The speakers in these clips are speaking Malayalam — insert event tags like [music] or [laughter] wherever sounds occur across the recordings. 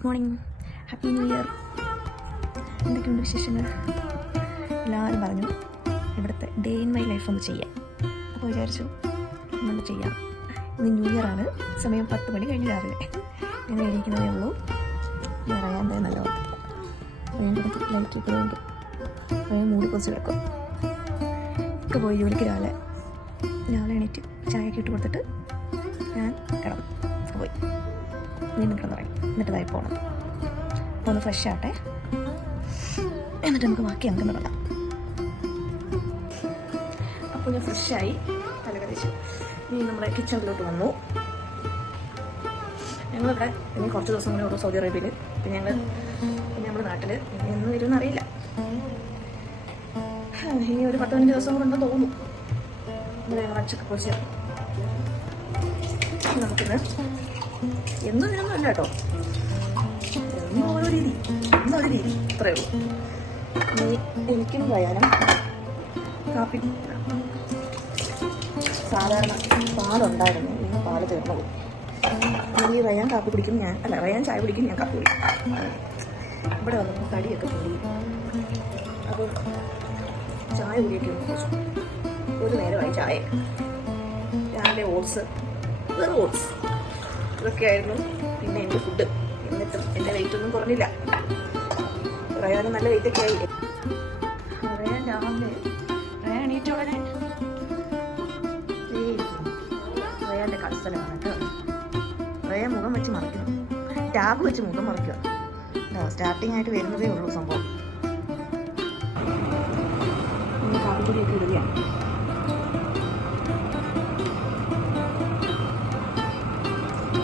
Good morning. Happy new year. എന്തൊക്കെയുണ്ട് വിശേഷങ്ങൾ? എല്ലാവരും പറഞ്ഞു ഇവിടുത്തെ ഡേ ഇൻ മൈ ലൈഫ് ഒന്ന് ചെയ്യാം. അപ്പോൾ വിചാരിച്ചു നമ്മൾ ചെയ്യാം. ഇന്ന് ന്യൂ ഇയർ ആണ്. സമയം പത്ത് മണി കഴിഞ്ഞ് രാവിലെ. ഞാൻ എഴുതിക്കുന്നതേ ഉള്ളൂ. പറയാൻ തന്നെ നല്ല ഓർത്തില്ല ഞാൻ ലൈറ്റ് ഇട്ടതുകൊണ്ട് ഞാൻ മൂടി പൊതിച്ച് കിടക്കും. ഒക്കെ പോയി ജോലിക്ക് രാവിലെ. രാവിലെ എണീറ്റ് ചായയൊക്കെ ഇട്ട് കൊടുത്തിട്ട് ഞാൻ കിടന്നു. പോയി. വീണ്ടും കിടന്നു എന്നിട്ട് ഇതായി പോകണം ഒന്ന് ഫ്രഷ് ആട്ടെ എന്നിട്ട് നമുക്ക് ബാക്കി നമുക്ക് തുടങ്ങാം അപ്പോൾ ഞാൻ ഫ്രഷായി തലകദേശം ഇനി നമ്മുടെ കിച്ചണിലോട്ട് വന്നു. ഞങ്ങളിവിടെ ഇനി കുറച്ച് ദിവസം കൂടെ ഉള്ളൂ സൗദി അറേബ്യയിൽ. പിന്നെ ഞങ്ങൾ പിന്നെ നമ്മുടെ നാട്ടിൽ എന്ന് വരുമെന്ന് അറിയില്ല. ഇനി ഒരു പത്ത് പതിനഞ്ച് ദിവസം കൊണ്ടെന്ന് തോന്നുന്നു. ഇവിടെ ഞങ്ങൾ അച്ചൊക്കെ നമുക്കിന്ന് എന്നും ഇതിനൊന്നും അല്ല കേട്ടോ. എന്നും ഓരോ രീതി. എന്നും ഒരു രീതി. അത്രയേ ഉള്ളൂ. ഇനി എനിക്കും പറയാനും കാപ്പി. സാധാരണ പാലുണ്ടായിരുന്നു. ഇന്ന് പാൽ തീർന്നു പോകും ഈ റയാൻ കാപ്പി കുടിക്കും ഞാൻ. അല്ല റയാൻ ചായ കുടിക്കും ഞാൻ കാപ്പി കുടിക്കും. ഇവിടെ വന്നപ്പോൾ തടിയൊക്കെ കൂടി അപ്പോൾ ചായ കുടിയൊക്കെ ഒരു നേരമായി ചായ. രാവിലെ ഓട്സ് വെറും ഓട്സ്. ഇതൊക്കെയായിരുന്നു പിന്നെ എന്റെ ഫുഡ്. എന്നിട്ടും എന്റെ വെയിറ്റ് ഒന്നും കുറഞ്ഞില്ല. റയാന് നല്ല വെയിറ്റ് ഒക്കെ ആയി. റയാൻ രാവിലെ റയാൻ എണീറ്റ ഉടനെ ദേ ഇരിക്കുന്നു. റയാന്റെ കളിസ്ഥലമാണ് കേട്ടോ. റയാൻ മുഖം വെച്ച് മറിക്കുന്നു ടാബ് വെച്ച് മുഖം മറിക്കുക സ്റ്റാർട്ടിംഗ് ആയിട്ട് വരുന്നതേ ഉള്ളൂ സംഭവം. ഇനി കാപ്പിപ്പൊടിയൊക്കെ ഇടുകയാണ്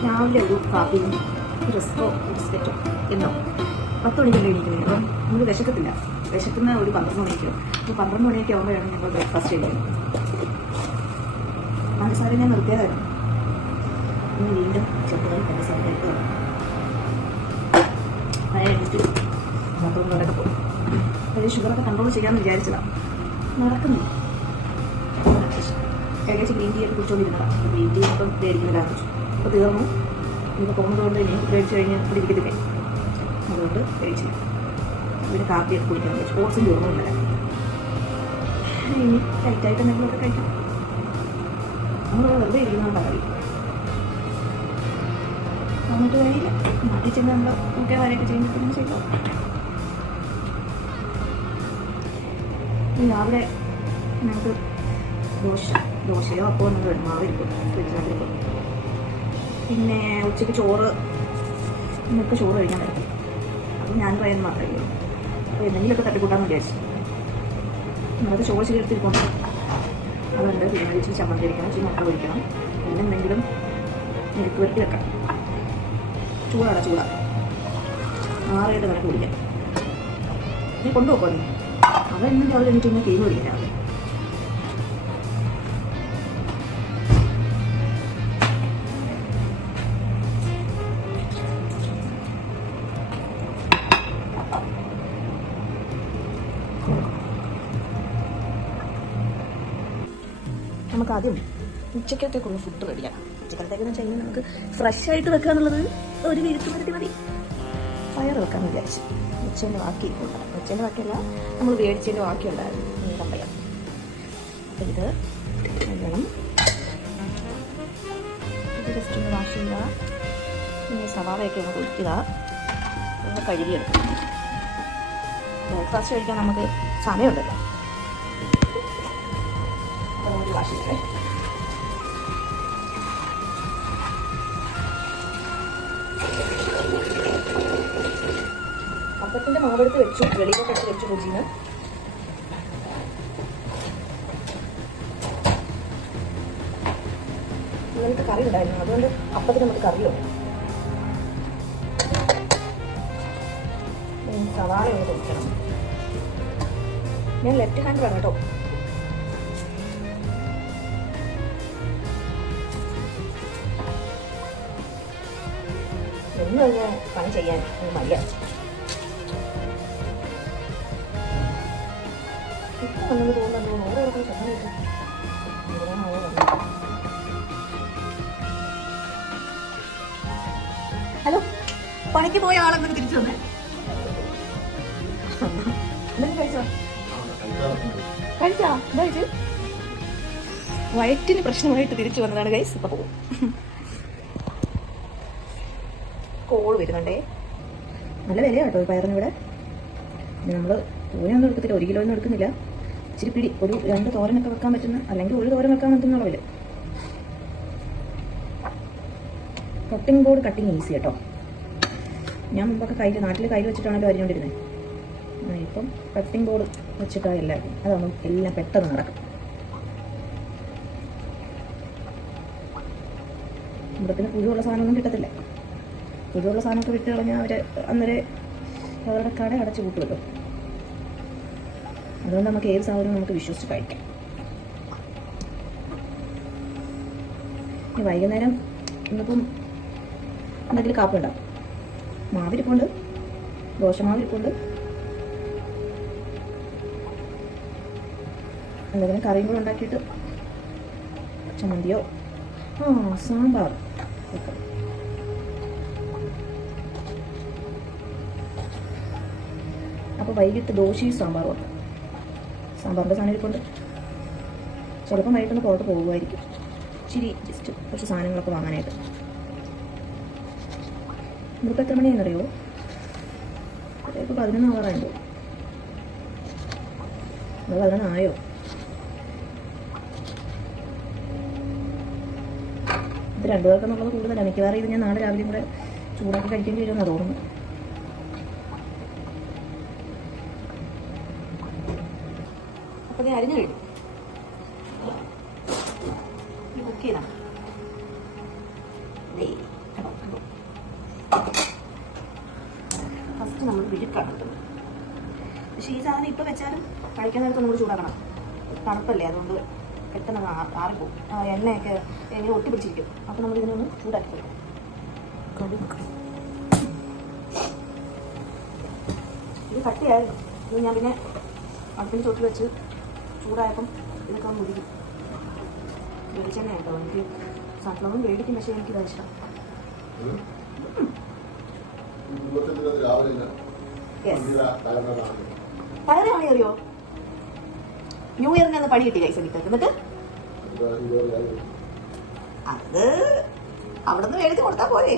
രാവിലെ ഒരു കാപ്പിയും റസ്കോ ബിസ്ക്കറ്റോ എന്നോ? പത്ത് മണിക്ക് മണിക്കല്ലേ വരും അപ്പം നമ്മൾ വിശക്കത്തില്ല. വിശക്കുന്ന ഒരു പന്ത്രണ്ട് മണിക്ക്. അപ്പോൾ പന്ത്രണ്ട് മണിയൊക്കെ ആകുമ്പോഴാണ് ഞങ്ങൾ ബ്രേക്ക്ഫാസ്റ്റ് ചെയ്യുന്നത് പഞ്ചസാര ഞാൻ നിർത്തിയതായിരുന്നു. ഇനി വീണ്ടും ചെറുതായി പഞ്ചസാര കഴിക്കുക പഴയ എണീറ്റ് പോകും അതിൽ ഷുഗറൊക്കെ കൺട്രോൾ ചെയ്യാമെന്ന് വിചാരിച്ചതാണ് നടക്കുന്നു. ഏകദേശം ഗ്രീൻ ടീ ഒക്കെ കുടിച്ചോണ്ടിരുന്നതാണ് ഗ്രീൻ ടീ ഇപ്പം മേടിക്കുന്നില്ല അപ്പോൾ തീർന്നു. ഇനിയിപ്പോൾ പോകുന്നത് കൊണ്ട് ഇനി കഴിഞ്ഞാൽ കഴിഞ്ഞ് ഇരിക്കത്തില്ലേ അതുകൊണ്ട് കഴിച്ചു പിന്നെ കാപ്പിയൊക്കെ കുടിക്കാൻ സ്പോർട്സും തീർന്നുമില്ല ഇനി ലൈറ്റായിട്ട് എന്തെങ്കിലുമൊക്കെ കഴിക്കാം. നമ്മൾ വെറുതെ ഇരിക്കുന്നതുകൊണ്ട് കറി വന്നിട്ട് കഴിയില്ല. നാട്ടിൽ ചെന്ന് നമ്മൾ കൂട്ടിയ കാര്യമൊക്കെ ചെയ്യുമ്പോഴത്തേനും ചെയ്തോ? രാവിലെ ഞങ്ങൾക്ക് ദോശ. ദോശയോ അപ്പോൾ നമ്മൾ മാറിയിരിക്കും ഫ്രിഡ്ജിനകത്തിരിക്കും പിന്നെ ഉച്ചയ്ക്ക് ചോറ് ഇന്നൊക്കെ ചോറ് കഴിക്കാൻ പറ്റും അപ്പം ഞാൻ പറയുന്നത് മാത്രമേ ഉള്ളൂ. അപ്പോൾ എന്തെങ്കിലുമൊക്കെ തട്ടിക്കൂട്ടാന്ന് വിചാരിച്ചു. നമ്മളത് ചോറ് ചേർത്തിരിക്കണം അതുണ്ട് പിന്നെ ഇച്ചിരി ചമ്മന്തി കഴിക്കണം ഇച്ചിരി മുട്ട പൊരിക്കണം. പിന്നെ എന്തെങ്കിലും മെഴുക്ക് പുരട്ടി വെക്കണം ചൂടാണ് ചൂടാണ് ആറേഴ് നിനക്ക് കുടിക്കാം. നീ കൊണ്ടുപോക്കോ നീ? അവൻ ഇന്നും എനിക്ക് ഇങ്ങനെ ടീം കുടിക്കാം ആദ്യം ഉച്ചക്കത്തേക്കുള്ള ഫുഡ് റെഡിയാണ് ഉച്ചക്കലത്തേക്കെന്ന് വെച്ച് കഴിഞ്ഞാൽ നമുക്ക് ഫ്രഷ് ആയിട്ട് വെക്കുക എന്നുള്ളത് ഒരു വിരുത്ത് വരുത്തി മതി. ഫയർ വെക്കാൻ വിചാരിച്ചു. ഉച്ചേന്റെ ബാക്കി ഉണ്ടായിരുന്നു. ഉച്ചേന്റെ ബാക്കിയല്ല നമ്മൾ മേടിച്ചതിന്റെ ബാക്കി ഉണ്ടായിരുന്നു. നീളം പയർ അപ്പം ഇത് വെള്ളം. ഇത് ജസ്റ്റ് ഒന്ന് വാഷ് ചെയ്യുക. പിന്നെ സവാളയൊക്കെ ഒന്ന് ഒഴിക്കുക ഒന്ന് കഴുകിയെടുക്കുക. ബ്രേക്ക്ഫാസ്റ്റ് കഴിക്കാൻ നമുക്ക് സമയമുണ്ടല്ലോ. ചെയ്യേ അപ്പത്തിന്റെ മാവെടുത്ത് വെച്ചു വെളിയിലോട്ട് എടുത്ത് വെച്ചു കുജീന് ഇങ്ങനത്തെ കറി ഉണ്ടായിരുന്നു അതുകൊണ്ട് അപ്പത്തിന് നമുക്ക് കറിയോ വേണം സവാള ഒന്ന് പൊരിക്കണം ഞാൻ ലെഫ്റ്റ് ഹാൻഡറാണ് കേട്ടോ. എന്ന് തന്നെ പണി ചെയ്യാൻ എനിക്ക് മടിയ ഇപ്പൊ വന്നത് തോന്നുന്നു ഓരോ ശബ്ദം? ഹലോ പണിക്ക് പോയ ആളെന്നൊക്കെ തിരിച്ചു വന്നേ. എന്തെങ്കിലും കഴിച്ചോ? കഴിച്ചാ? എന്താ വയറ്റിന് പ്രശ്നമായിട്ട് തിരിച്ചു വന്നതാണ് ഗൈസ് ഇപ്പൊ പോകും. കോൾ വരുന്നുണ്ടേ. നല്ല വിലയാണ് കേട്ടോ പയറിന് ഇവിടെ. നമ്മൾ തോനെയൊന്നും എടുക്കത്തില്ല ഒരു കിലോ ഒന്നും എടുക്കുന്നില്ല. ഇച്ചിരി പിടി. ഒരു രണ്ട് തോരനൊക്കെ വെക്കാൻ പറ്റുന്ന അല്ലെങ്കിൽ ഒരു തോരൻ വെക്കാൻ പറ്റുന്ന അളവിൽ കട്ടിംഗ് ബോർഡ് കട്ടിങ് ഈസി കേട്ടോ. ഞാൻ മുമ്പൊക്കെ കയ്യിൽ നാട്ടിൽ കയ്യിൽ വെച്ചിട്ടാണല്ലോ അരിഞ്ഞോണ്ടിരുന്നത് ഇപ്പം കട്ടിംഗ് ബോർഡ് വെച്ചിട്ടാണ് എല്ലാവരും അതാകുമ്പം എല്ലാം പെട്ടെന്ന് നടക്കും. ഇവിടെ പിന്നെ പുഴുവുള്ള സാധനമൊന്നും കിട്ടത്തില്ല. പുഴുവുള്ള സാധനമൊക്കെ വിട്ട് കളഞ്ഞാൽ അവർ അന്നേരം അവരുടെ കട അടച്ചു കൂട്ടുമല്ലോ അതുകൊണ്ട് നമുക്ക് ഏത് സാധനവും നമുക്ക് വിശ്വസിച്ച് കഴിക്കാം. വൈകുന്നേരം ഇന്നിപ്പം എന്തെങ്കിലും കാപ്പി ഉണ്ടാവും മാവിരിപ്പുണ്ട് ദോശമാവിരിപ്പുണ്ട്. എന്തെങ്കിലും കറിയും കൂടെ ഉണ്ടാക്കിയിട്ട് ചമ്മന്തിയോ? ആ സാമ്പാർ. വെക്കാം അപ്പോൾ വൈകിട്ട് ദോശയും സാമ്പാറും ഉണ്ട്. സാമ്പാറിന്റെ സാധനം ഇരിപ്പുണ്ട്. ചിലപ്പം വൈകിട്ടൊന്ന് പുറത്ത് പോകുമായിരിക്കും. ഇച്ചിരി ജസ്റ്റ് കുറച്ച് സാധനങ്ങളൊക്കെ വാങ്ങാനായിട്ട്. ഇന്നിപ്പോൾ എത്ര മണിയെന്നറിയോ ഇപ്പോൾ പതിനൊന്ന് ആവാറായുണ്ടോ അത് പതിനൊന്നായോ ഇത് രണ്ടു പേർക്കെന്നുള്ളത് കൂടുതലാണ് മിക്കവാറും ഇത് ഞാൻ നാളെ രാവിലെ കൂടെ ചൂടാക്കി കഴിക്കേണ്ടി വരുമെന്നാണ് തോന്നുന്നു അപ്പോൾ അരിഞ്ഞ് കഴിഞ്ഞു കുക്ക് ചെയ്താണ് ഫസ്റ്റ് നമ്മൾ വിഴുക്കാണ്. പക്ഷേ ഈ സാധനം ഇപ്പോൾ വെച്ചാലും കഴിക്കാൻ നേരത്ത് നമ്മൾ ചൂടാക്കണം. തണുപ്പല്ലേ അതുകൊണ്ട് പെട്ടെന്ന് ആ- ആറിപ്പോവും. എണ്ണയൊക്കെ എങ്ങനെ ഒട്ടി പിടിച്ചിരിക്കും അപ്പോൾ നമ്മൾ ഇതിനൊന്ന് ചൂടാക്കി കൊടുക്കും. ഇത് കട്ടിയായിരുന്നു. ഇത് ഞാൻ പിന്നെ അടുപ്പിൽ ചോട്ടിൽ വെച്ച് ചൂടായപ്പം ഇതൊക്കെ ഒന്ന് മുരിക്കും വെളിച്ചെണ്ണ കേട്ടോ എനിക്ക് സൺഫ്ലവറും മേടിക്കും പക്ഷേ എനിക്ക് ഇഷ്ടം. പണി അറിയോ ന്യൂ ഇയറിന് അന്ന് പണി കിട്ടി കൈസ കിട്ടും എന്നിട്ട്? അത് അവിടെ നിന്ന് മേടിച്ച് കൊടുത്താൽ പോരെ.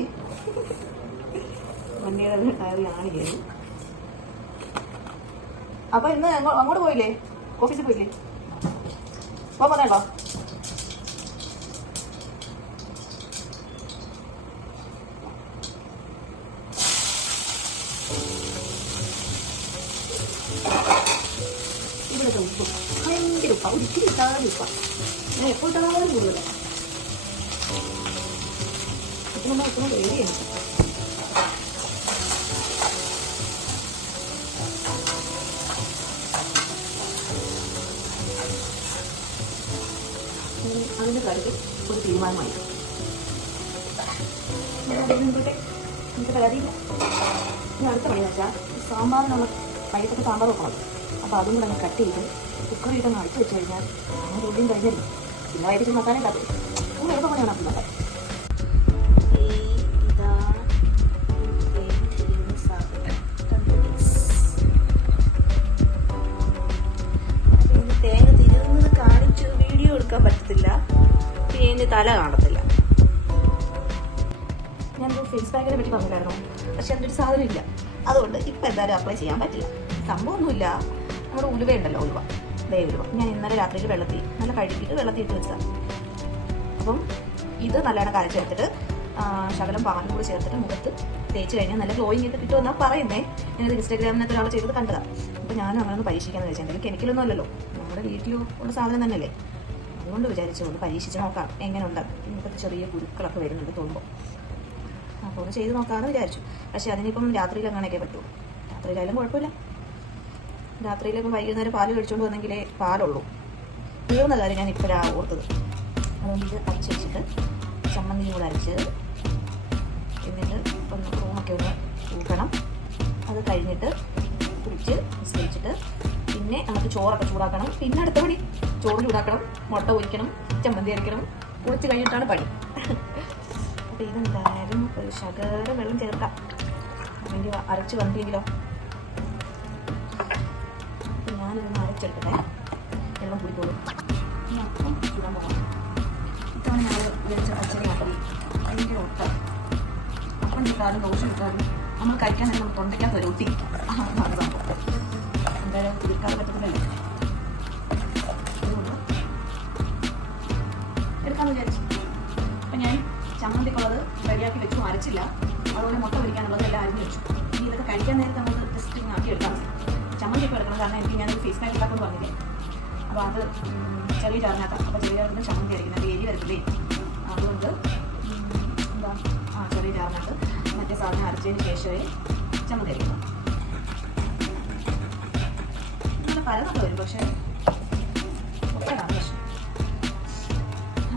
വണ്ടിയുടെ ടയർ ആണ് കയറി അപ്പൊ ഇന്ന് അങ്ങോട്ട് പോയില്ലേ? ഓഫീസിൽ പോയില്ലേ പോകാൻ പറഞ്ഞോ ഇവിടുത്തെ ഉപ്പ് ഭയങ്കര ഉപ്പ ഒരിക്കലും ഇട്ടാതെ ഉപ്പ ഞാൻ എപ്പോൾ ഇട്ടാലും കൂടുതലാണ് അപ്പൊ നമ്മൾ എപ്പോഴും പേടിയാണ് ഉം, അതിന്റെ കാര്യത്തിൽ ഒരു തീരുമാനമായി. എനിക്ക് പരാതിയില്ല ഇനി അടുത്ത പണി വെച്ചാൽ സാമ്പാറിനുള്ള വൈകിട്ടത്തെ സാമ്പാർ വെക്കണം. അപ്പോൾ അതും കൂടെ അങ്ങ് കട്ട് ചെയ്ത് കുക്കർ ഇട്ടൊന്ന് അടിച്ചു വെച്ച് കഴിഞ്ഞാൽ അങ്ങനെ ജോലിയും കഴിഞ്ഞില്ല പിന്നെ വൈകിട്ട് മസാല കാത്തു എളുപ്പ പണിയാണ് അപ്പം. തല കാണത്തില്ല. ഞാൻ ഫേസ് പാക്കിനെ പറ്റി പറഞ്ഞില്ലായിരുന്നു? പക്ഷെ അതിന്റെ ഒരു സാധനം ഇല്ല. അതുകൊണ്ട് ഇപ്പം എന്തായാലും അപ്ലൈ ചെയ്യാൻ പറ്റില്ല. സംഭവമൊന്നുമില്ല. നമ്മുടെ ഉലുവ ഉണ്ടല്ലോ ഉലുവ. ദേ ഉലുവ. ഞാൻ ഇന്നലെ രാത്രിയിൽ വെള്ളത്തിൽ നല്ല കഴുകിയിട്ട് വെള്ളത്തിൽ ഇട്ട് വെച്ചതാണ് അപ്പം ഇത് നല്ലോണം കരച്ചെടുത്തിട്ട് ചേർത്തിട്ട് ശകലം പാലും കൂടി ചേർത്തിട്ട് മുഖത്ത് തേച്ച് കഴിഞ്ഞാൽ നല്ല ഗ്ലോയിങ് ഒക്കെ കിട്ടുമെന്നാണ് പറയുന്നേ. ഞാനത് ഇൻസ്റ്റാഗ്രാമിനകത്ത് ഒരാൾ ചെയ്തത് കണ്ടതാണ് അപ്പോൾ ഞാനും അങ്ങനെ ഒന്ന് പരീക്ഷിക്കാമെന്ന് വെച്ചാൽ കെമിക്കലൊന്നും അല്ലല്ലോ. നമ്മുടെ വീട്ടിൽ ഉള്ള സാധനം തന്നെയല്ലേ? അതുകൊണ്ട് വിചാരിച്ചു ഒന്ന് പരീക്ഷിച്ച് നോക്കാം. എങ്ങനെ എങ്ങനെയുണ്ട്? ഇപ്പോഴത്തെ ചെറിയ കുരുക്കളൊക്കെ വരുന്നുണ്ട് തോന്നുമ്പോൾ അപ്പോൾ ഒന്ന് ചെയ്ത് നോക്കാമെന്ന് വിചാരിച്ചു. പക്ഷേ അതിനിപ്പം രാത്രിയിൽ അങ്ങനെയൊക്കെ പറ്റുള്ളൂ രാത്രിയിലായാലും കുഴപ്പമില്ല. രാത്രിയിലിപ്പം വൈകുന്നേരം പാൽ കഴിച്ചുകൊണ്ട് വന്നെങ്കിലേ പാലുള്ളൂ. തീർന്ന കാര്യം ഞാൻ ഇപ്പോഴാണ് ഓർത്തത്. അതുകൊണ്ട് ഇത് അരച്ച് വെച്ചിട്ട് ചമ്മന്തിയും കൂടെ അരച്ച് എന്നിട്ട് ഒന്ന് റൂമൊക്കെ ഒന്ന് ഊക്കണം. അത് കഴിഞ്ഞിട്ട് കുടിച്ച് നിസ്കരിച്ചിട്ട് പിന്നെ നമുക്ക് ചോറൊക്കെ ചൂടാക്കണം. പിന്നെ അടുത്ത പണി. ചോറ് ചൂടാക്കണം മുട്ട പൊരിക്കണം ചമ്മന്തി അരക്കണം കുളിച്ച് കഴിഞ്ഞിട്ടാണ് പണി. അപ്പൊ ഇതെന്തായാലും ഒരു ശകലം വെള്ളം ചേർക്കാം. വേണ്ടി അരച്ച് വന്നില്ലെങ്കിലോ ഞാനൊന്ന് അരച്ചെടുക്കട്ടെ. വെള്ളം കുടിക്കോളൂ ഇത്തവണ ഞങ്ങൾ വിളിച്ച പച്ചരി അതിന്റെ ഒട്ട അപ്പം കിട്ടാലും ദോശ കിട്ടാലും നമ്മൾ കഴിക്കാൻ നമ്മൾ തൊണ്ടയ്ക്കാത്ത ഒരു ഒട്ടി. എന്തായാലും കുടിക്കാതെ പറ്റത്തില്ലല്ലോ. റെഡിയാക്കി വെച്ചു അരച്ചില്ല അതുപോലെ മുട്ട പൊരിക്കാനുള്ളത് എല്ലാം അരിഞ്ഞു വെച്ചു. ഇനി ഇതൊക്കെ കഴിക്കാൻ നേരത്തെ നമ്മൾ ജസ്റ്റ് ആക്കി എടുക്കാം ചമ്മന്തി ഒക്കെ എടുക്കണം. കാരണം എനിക്ക് ഞാനൊരു ഫേസ് പാക്ക് ഉണ്ടാക്കുന്നു പറഞ്ഞില്ലേ? അപ്പോൾ അത് ചെറിയ ചാറിനകത്ത് അപ്പോൾ ചെറിയ ചാറിന് ചമ്മന്തി അരിക്കുന്നത് എരി വരത്തില്ലേ? അതുകൊണ്ട് എന്താ? ആ ചെറിയ ചാറിനകത്ത് മറ്റേ സാധനം അരച്ചതിന് ശേഷമേ ചമ്മന്തി അരിക്കണം നല്ല പലതൊക്കെ വരും. പക്ഷേ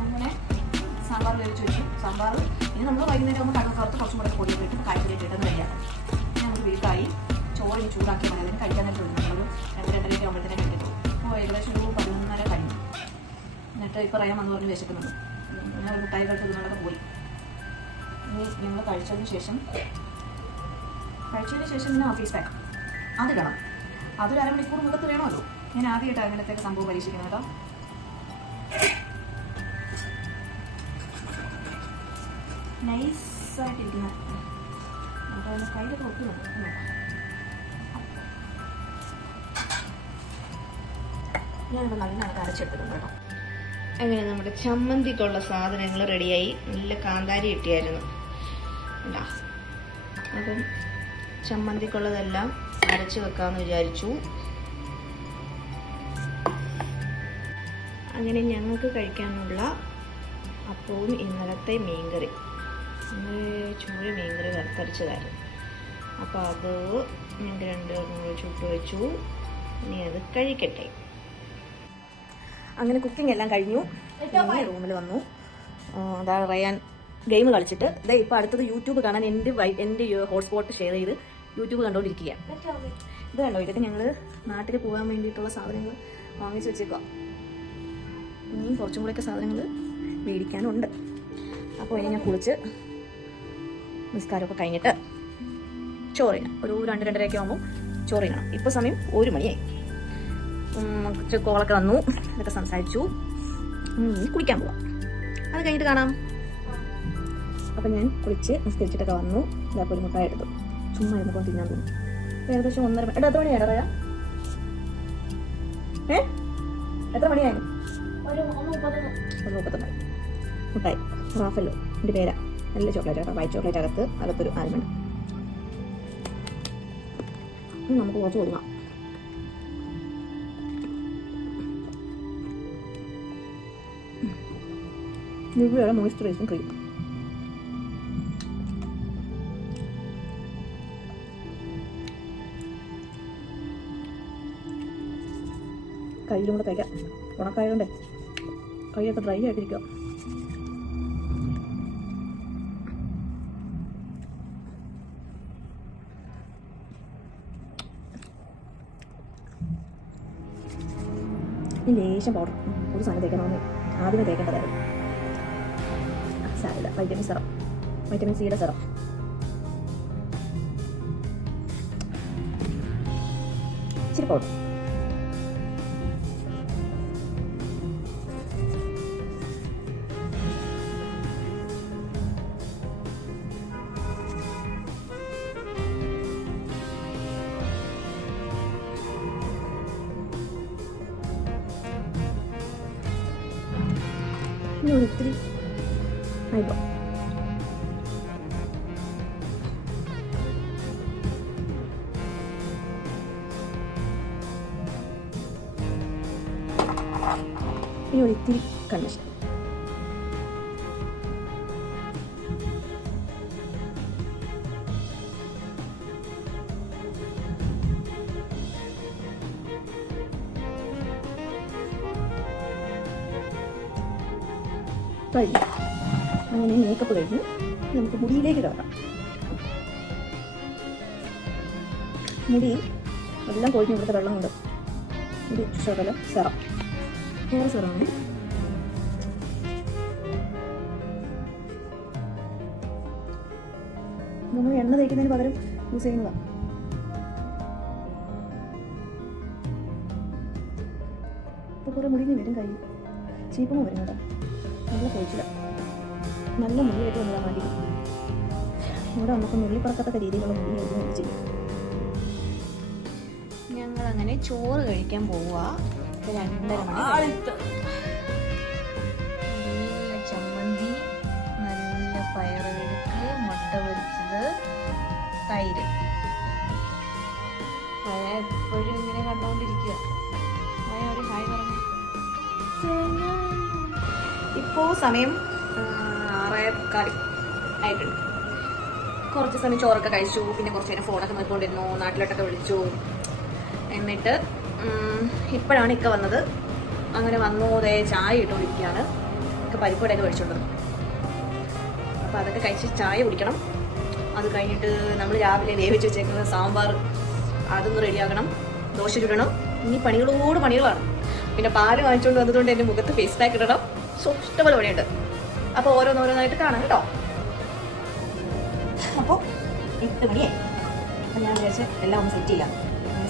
അങ്ങനെ സാമ്പാർ വേവിച്ച് വെച്ചു. സാമ്പാർ ഇനി നമ്മൾ വൈകുന്നേരം ഒന്ന് കടന്നു പുറത്ത് കുറച്ചും കൂടെ പൊടി ഇട്ട് കായ്പൊടി ഇട്ട് കഴിയാം നമുക്ക് വീട്ടായി ചോറിന് ചൂടാക്കി മതി അതിന് കഴിക്കാനായിട്ട് വരും. നമ്മൾ രണ്ട് രണ്ടരയ്ക്ക് ആകുമ്പോഴത്തേനെ കഴിക്കും അപ്പോൾ ഏകദേശം ഒരു പതിനൊന്നര കഴിഞ്ഞു. എന്നിട്ട് ഇപ്പോൾ റയാൻ വന്ന് പറഞ്ഞ് വിശക്കുന്നുണ്ട്. ഞാൻ ഒരു മുട്ടായി കഴിച്ച് പോയി. ഇനി നിങ്ങൾ കഴിച്ചതിന് ശേഷം കഴിച്ചതിന് ശേഷം പിന്നെ ഓഫീസ് പാക്ക് അതിടണം അതൊരു അരമണിക്കൂർ മുഖത്ത് വേണമല്ലോ. ഞാൻ ആദ്യമായിട്ടാണ് അങ്ങനത്തെ സംഭവം പരീക്ഷിക്കുന്നത് കേട്ടോ. നൈസായിട്ടിരിക്കുന്ന നമുക്കതിന് കയ്യിലൊക്കെ ഒട്ടി നോക്കാം ഞാനിപ്പോൾ നന്നായിട്ട് അരച്ചെടുത്തിട്ടുണ്ട് കേട്ടോ. അങ്ങനെ നമ്മുടെ ചമ്മന്തിക്കുള്ള സാധനങ്ങൾ റെഡിയായി നല്ല കാന്താരി കിട്ടിയായിരുന്നു. ഉണ്ടാ അപ്പം ചമ്മന്തിക്കുള്ളതെല്ലാം അരച്ച് വെക്കാമെന്ന് വിചാരിച്ചു. അങ്ങനെ ഞങ്ങൾക്ക് കഴിക്കാനുള്ള അപ്പവും ഇന്നലത്തെ മീൻകറി. ഭയങ്കര മീൻകറി വറുത്തരച്ചതായിരുന്നു. അപ്പോൾ അത് ഞങ്ങൾക്ക് രണ്ട് കൂടി ചുട്ട് വെച്ചു. ഇനി അത് കഴിക്കട്ടെ. അങ്ങനെ കുക്കിംഗ് എല്ലാം കഴിഞ്ഞു. റൂമിൽ വന്നു. അതാ റയാൻ ഗെയിം കളിച്ചിട്ട്. ഇതേ ഇപ്പോൾ അടുത്തത് യൂട്യൂബ് കാണാൻ എന്റെ വൈ എന്റെ ഹോട്ട്സ്പോട്ട് ഷെയർ ചെയ്ത് യൂട്യൂബ് കണ്ടുകൊണ്ടിരിക്കുക ഇത് കണ്ടോ? ഇതൊക്കെ ഞങ്ങൾ നാട്ടിൽ പോകാൻ വേണ്ടിയിട്ടുള്ള സാധനങ്ങൾ വാങ്ങിച്ച് വെച്ചേക്കുക ഇനിയും കുറച്ചും കൂടെയൊക്കെ സാധനങ്ങൾ മേടിക്കാനുണ്ട്. അപ്പോൾ ഇനി ഞാൻ കുളിച്ച് നിസ്കാരമൊക്കെ കഴിഞ്ഞിട്ട് ചോറിന് ഒരു രണ്ട് രണ്ടരയൊക്കെ ആകുമ്പോൾ ചോറിനണം ഇപ്പോൾ സമയം ഒരു മണിയായി. കോളൊക്കെ വന്നു. ഇതൊക്കെ സംസാരിച്ചു. കുളിക്കാൻ പോവാം. അത് കഴിഞ്ഞിട്ട് കാണാം. അപ്പം ഞാൻ കുളിച്ച് നിസ്കരിച്ചിട്ടൊക്കെ വന്നു. ഇതാ ഒരു മുട്ടായി എടുത്തു. ചുമ്മാ ഇരുന്നപ്പോൾ തിന്നാൻ തോന്നി. ഏകദേശം ഒന്നര മണി എത്ര മണിയാണ് പറയാ. ഏ? എത്ര മണിയായിരുന്നു മുട്ടായി. റാഫല്ലോ എന്റെ പേരാ. നല്ല ചോക്ലേറ്റ് വൈറ്റ് ചോക്ലേറ്റ് അകത്ത് അകത്തൊരു ആൽമണ്ട് നമുക്ക് കുറച്ച് കൊടുക്കാം. നിവ്യയുടെ മോയ്സ്ചറൈസിങ് ക്രീം കയ്യിലും കൂടെ തയ്ക്കാം ഉണക്കായതുകൊണ്ടേ. കൈയൊക്കെ ഡ്രൈ ആയിട്ടിരിക്കുക ഈ ലേശം പൗഡർ ഒരു സാധനം തേക്കണമെന്ന് ആദ്യമേ തേക്കേണ്ടതായിരുന്നു. സാരില്ല വൈറ്റമിൻ സെറം വൈറ്റമിൻ സിയുടെ സെറം ഇച്ചിരി പൗഡർ ഇനി ഒരിത്തിരി കൺവെഷൻ കഴിഞ്ഞു. അങ്ങനെ മേക്കപ്പ് കഴിഞ്ഞു. നമുക്ക് മുടിയിലേക്ക് കയറാം മുടി എല്ലാം കൊഴിഞ്ഞ് ഇവിടുത്തെ വെള്ളം കൊണ്ട് മുടി ശകലം സെറം. സെറമാണ് നമ്മൾ എണ്ണ തേക്കുന്നതിന് പകരം യൂസ് ചെയ്യുന്നതാണ് ഇപ്പോൾ കുറേ മുടിഞ്ഞ് വരും കൈ. ചീപ്പും വരും കേട്ടോ. നല്ല കഴിച്ചില്ല നല്ല മുടിയായിട്ട് വന്നതാണ് മടി ഇവിടെ നമുക്ക് നുള്ളി പറക്കത്തക്ക രീതിയിലുള്ള മുടി ചെയ്യും ഞങ്ങൾ അങ്ങനെ ചോറ് കഴിക്കാൻ പോവുക ഇപ്പൊ രണ്ടര മണി കഴിഞ്ഞു. നല്ല ചമ്മന്തി നല്ല പയറുകൾക്ക് മുട്ട പൊരിച്ചത് തൈര്. മഴ എപ്പോഴും ഇങ്ങനെ കണ്ടുകൊണ്ടിരിക്കുക മഴ ഒരു ഹായ് പറഞ്ഞു. ഇപ്പോൾ സമയം ആറേ മുക്കാൽ ആയിട്ടുണ്ട്. കുറച്ച് സമയം ചോറൊക്കെ കഴിച്ചു പിന്നെ കുറച്ച് നേരം ഫോണൊക്കെ നോക്കിക്കൊണ്ടിരുന്നു നാട്ടിലോട്ടൊക്കെ വിളിച്ചു. എന്നിട്ട് ഇപ്പോഴാണ് ഇക്ക വന്നത്. അങ്ങനെ വന്നു ദേ ചായ കുടിക്കുകയാണ് ഇക്ക പരിപ്പുവടയൊക്കെ അപ്പം അപ്പോൾ അതൊക്കെ കഴിച്ച് ചായ കുടിക്കണം. അത് കഴിഞ്ഞിട്ട് നമ്മൾ രാവിലെ വേവിച്ച് വെച്ചേക്കുന്ന സാമ്പാർ അതൊന്ന് റെഡിയാക്കണം. ദോശ ചുടണം. ഇനി പണികളോട് പണികളാണ്. പിന്നെ പാൽ വാങ്ങിച്ചുകൊണ്ട് വന്നതുകൊണ്ട് എന്റെ മുഖത്ത് ഫേസ് പാക്ക് ഇടണം. സോ ഇഷ്ടപോലെ പണിയുണ്ട്. അപ്പോൾ ഓരോന്നോരോന്നായിട്ട് കാണാം കേട്ടോ. അപ്പോൾ എട്ട് മണിയായി. അപ്പം ഞാൻ വിചാരിച്ച് എല്ലാം ഒന്ന് സെറ്റ് ചെയ്യാം.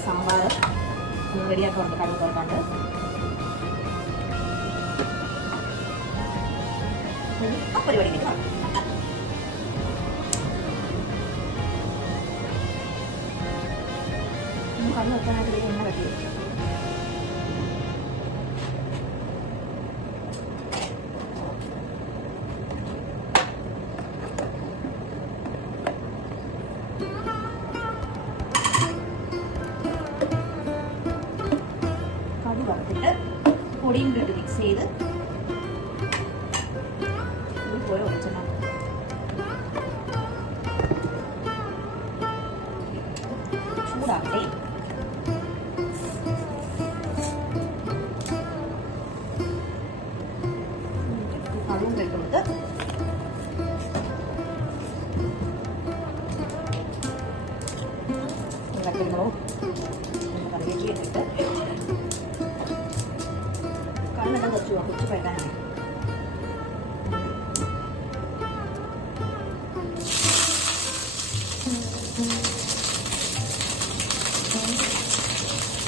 സാമ്പാർ ഒന്ന് റെഡിയാക്കുന്നുണ്ട് കടൽ തുറക്കാണ്ട് ഇനി ആ പരിപാടിയിലേക്ക് നോക്കാം നമുക്ക് കടൽ തുറക്കാനായിട്ട് വലിയ എണ്ണ കട്ടി വെക്കും ഇളക്കിടുന്നതും കറിവേറ്റി ഇട്ടിട്ട് കണ്ണെല്ലാം കുറച്ച് കുറച്ച് പഴുക്കാനാണ്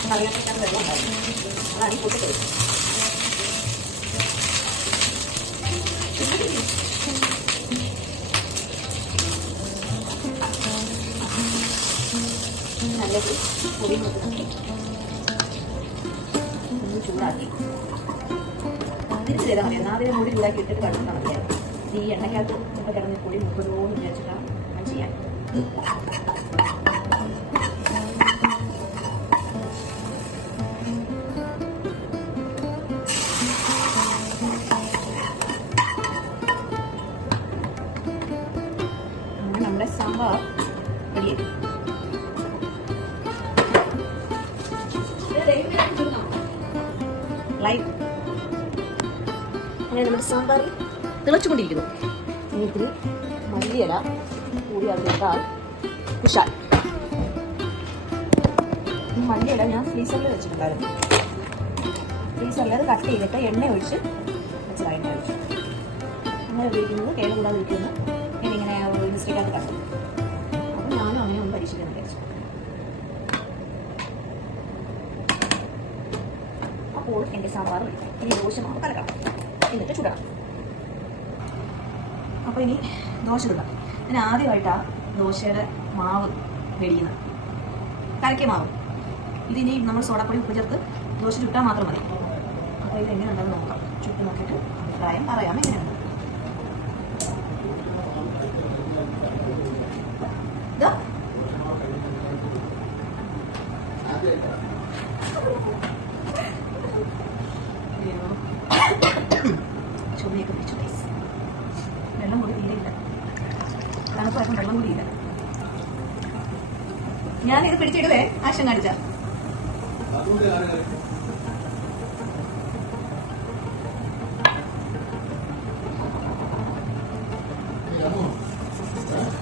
കറിയാക്കാൻ വെള്ളം ഉണ്ടായിരുന്നു അതാണ് ഈ പൊട്ടിക്കറി നല്ലത് പൊടി ഒന്ന് ചൂടാക്കി തിരിച്ച് ചെയ്താൽ മതി എന്നാൽ അതിനെ മുടി ചൂടാക്കി. ഇട്ടിട്ട് കടന്നാൽ മതിയായിരുന്നു ഈ എണ്ണയ്ക്കകത്ത് ചിലപ്പോൾ കിടന്ന് പൊടി മുപ്പതോന്ന് വിചാരിച്ചിട്ടാണ് ഞാൻ ചെയ്യാൻ തിളച്ചുകൊണ്ടിരിക്കുന്നു ഇനി മല്ലിയില കൂടി അതിലിട്ടാൽ കുശാൽ മല്ലിയില ഞാൻ ഫ്രീസറിൽ വെച്ചിട്ടുണ്ടായിരുന്നു. ഫ്രീസറിൽ അത് കട്ട് ചെയ്തിട്ട് എണ്ണ ഒഴിച്ച് ഒഴിച്ച് അങ്ങനെ ഉപയോഗിക്കുന്നത് കേടുകൂടാതെ ഇരിക്കുന്നു ഇങ്ങനെ മിസ്റ്റേക്കായിട്ട് കണ്ടു അപ്പം ഞാനും അങ്ങനെ ഒന്ന് പരീക്ഷിക്കാൻ അപ്പോൾ എന്റെ സാമ്പാർ. ഇനി ദോശമാണ് കലക്കണം. എന്നിട്ട് ചുടണം. അപ്പോൾ ഇനി ദോശ ചുടാം ഞാൻ ആദ്യമായിട്ടാണ് ദോശയുടെ മാവ് മേടിക്കുന്നത് കലക്കിയ മാവ്. ഇതിനി നമ്മൾ സോഡപ്പൊടി ഉപ്പ് ചേർത്ത് ദോശ ചുട്ടാൽ മാത്രം മതി. അപ്പോൾ ഇത് എങ്ങനെയുണ്ടെന്ന് നോക്കാം. ചുട്ട് നോക്കിയിട്ട് അഭിപ്രായം പറയാം. എങ്ങനെയുണ്ട് ഇതാ ചുമയൊക്കെ പിടിച്ചു guys. വെള്ളം കൂടി തീരെയില്ല തണുപ്പായപ്പോൾ വെള്ളം കൂടിയില്ല ഞാനിത് ആശം കാണിച്ച.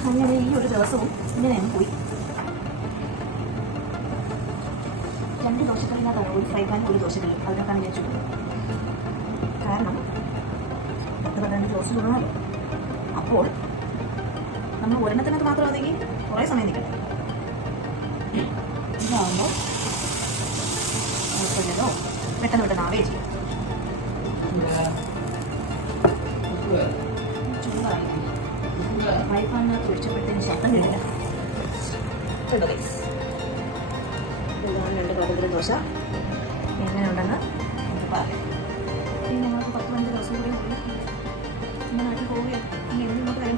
അങ്ങനെ ഈ ഒരു ദിവസവും ഇങ്ങനെ അങ്ങ് പോയി. രണ്ട് ദോശക്കറിനകത്താണ് ഒരു ഫ്രൈ പാൻ ഒരു ദോശക്കല്ല് അതിനകത്താണ് ഞാൻ ചൂട് കാരണം പത്ത് പന്ത്രണ്ട് ദോശ ചുടണമല്ലോ അപ്പോൾ നമ്മൾ ഒരെണ്ണത്തിനകത്ത് മാത്രം മതിയെങ്കിൽ കുറേ സമയം നിൽക്കണം ഇതാകുമ്പോൾ കുഴപ്പമില്ലല്ലോ. പെട്ടെന്ന് പെട്ടെന്ന് ആവേ ചെയ്യും. ചൂടായി ഫ്രൈപ്പാനിനകത്ത് ഒഴിച്ചപ്പോഴത്തേന് ശബ്ദം കിട്ടില്ല. രണ്ട് കടുകുര ദോശ. എങ്ങനെ എനിക്ക് പറയാം. ഞങ്ങൾക്ക് പത്ത് പതിനഞ്ച് ദിവസം കൂടി ഉള്ളൂ. നമ്മുടെ നാട്ടിൽ പോവുകയാണ്. ഇനി എന്ന് വരാൻ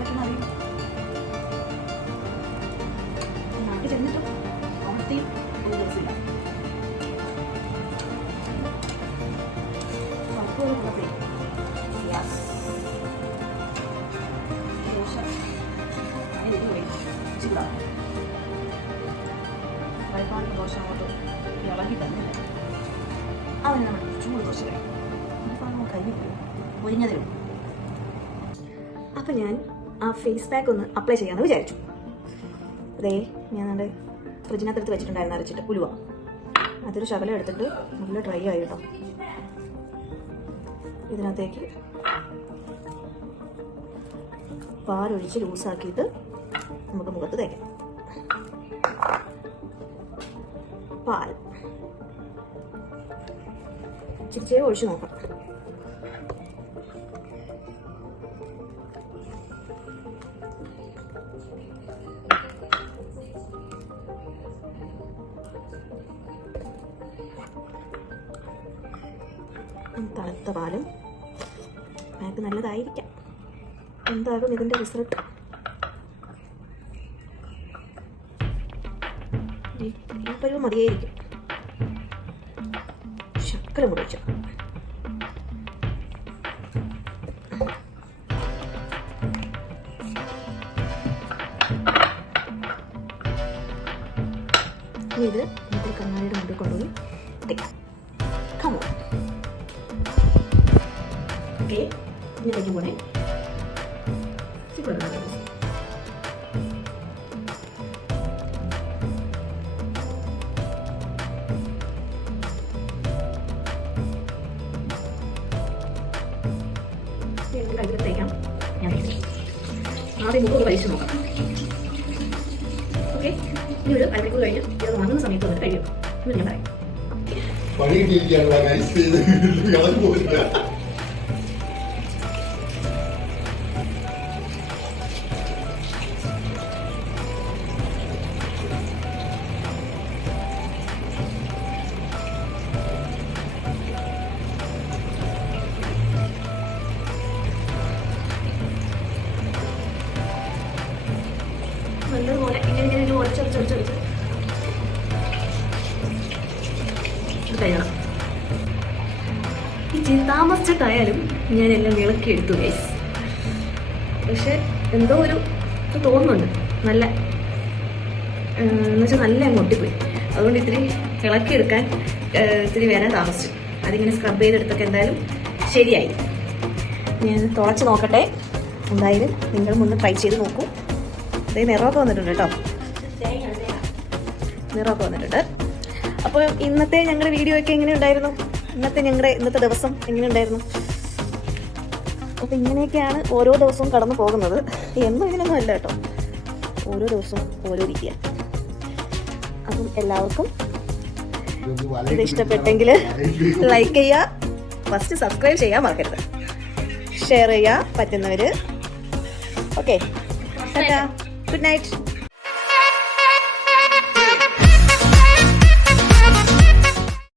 അപ്പം ഞാൻ ആ ഫേസ് പാക്ക് ഒന്ന് അപ്ലൈ ചെയ്യാമെന്ന് വിചാരിച്ചു. അതേ ഞാൻ നമ്മുടെ ഫ്രിഡ്ജിനകത്തെടുത്ത് വെച്ചിട്ടുണ്ടായിരുന്നു അരച്ചിട്ട് ഉലുവ. അതൊരു ശകലം എടുത്തിട്ട് നല്ല ഡ്രൈ ആയി കേട്ടോ. ഇതിനകത്തേക്ക് പാലൊഴിച്ച് ലൂസാക്കിയിട്ട് നമുക്ക് മുഖത്ത് തേക്കാം. പാൽ. ചിരിച്ചേ ഒഴിച്ചു നോക്കാം. തണുത്ത പാലും. നമുക്ക് നല്ലതായിരിക്കാം. എന്താകും ഇതിന്റെ റിസൾട്ട് പരുവ് മതിയായിരിക്കും. ശക്കല മുറിച്ചു ഇത് করুন। দেখুন। খাব দিয়ে নিজের জীবনে പണി കിട്ടിയിരിക്കാനുള്ള കാര്യം ചെയ്ത് [laughs] കളഞ്ഞു പോയില്ല ഇളക്കി എടുത്തു ഗൈസ് പക്ഷെ എന്തോ ഒരു തോന്നുന്നുണ്ട്. നല്ല എന്നുവെച്ചാൽ നല്ല അങ്ങ് ഒട്ടിപ്പോയി അതുകൊണ്ട് ഇത്തിരി ഇളക്കിയെടുക്കാൻ ഇത്തിരി വരാൻ താമസിച്ചു. അതിങ്ങനെ സ്ക്രബ് ചെയ്തെടുത്തൊക്കെ എന്തായാലും ശരിയായി. ഞാൻ തുളച്ച് നോക്കട്ടെ. എന്തായാലും നിങ്ങൾ മുന്നേ ട്രൈ ചെയ്ത് നോക്കൂ. അതായത് നിറമൊക്കെ വന്നിട്ടുണ്ട് കേട്ടോ. നിറമൊക്കെ വന്നിട്ടുണ്ട്. അപ്പോൾ ഇന്നത്തെ ഞങ്ങളുടെ വീഡിയോ ഒക്കെ എങ്ങനെ ഉണ്ടായിരുന്നു? ഇന്നത്തെ ഞങ്ങളുടെ ഇന്നത്തെ ദിവസം എങ്ങനെ ഉണ്ടായിരുന്നു? അപ്പോൾ ഇങ്ങനെയൊക്കെയാണ് ഓരോ ദിവസവും കടന്നു പോകുന്നത്. എന്നും ഇങ്ങനെയൊന്നും അല്ല കേട്ടോ. ഓരോ ദിവസവും ഓരോ രീതിയാണ് അപ്പം എല്ലാവർക്കും ഇത് ഇഷ്ടപ്പെട്ടെങ്കിൽ ലൈക്ക് ചെയ്യുക. ഫസ്റ്റ് സബ്സ്ക്രൈബ് ചെയ്യാൻ മറക്കരുത്. ഷെയർ ചെയ്യുക പറ്റുന്നവർ ഓക്കെ ഗുഡ് നൈറ്റ്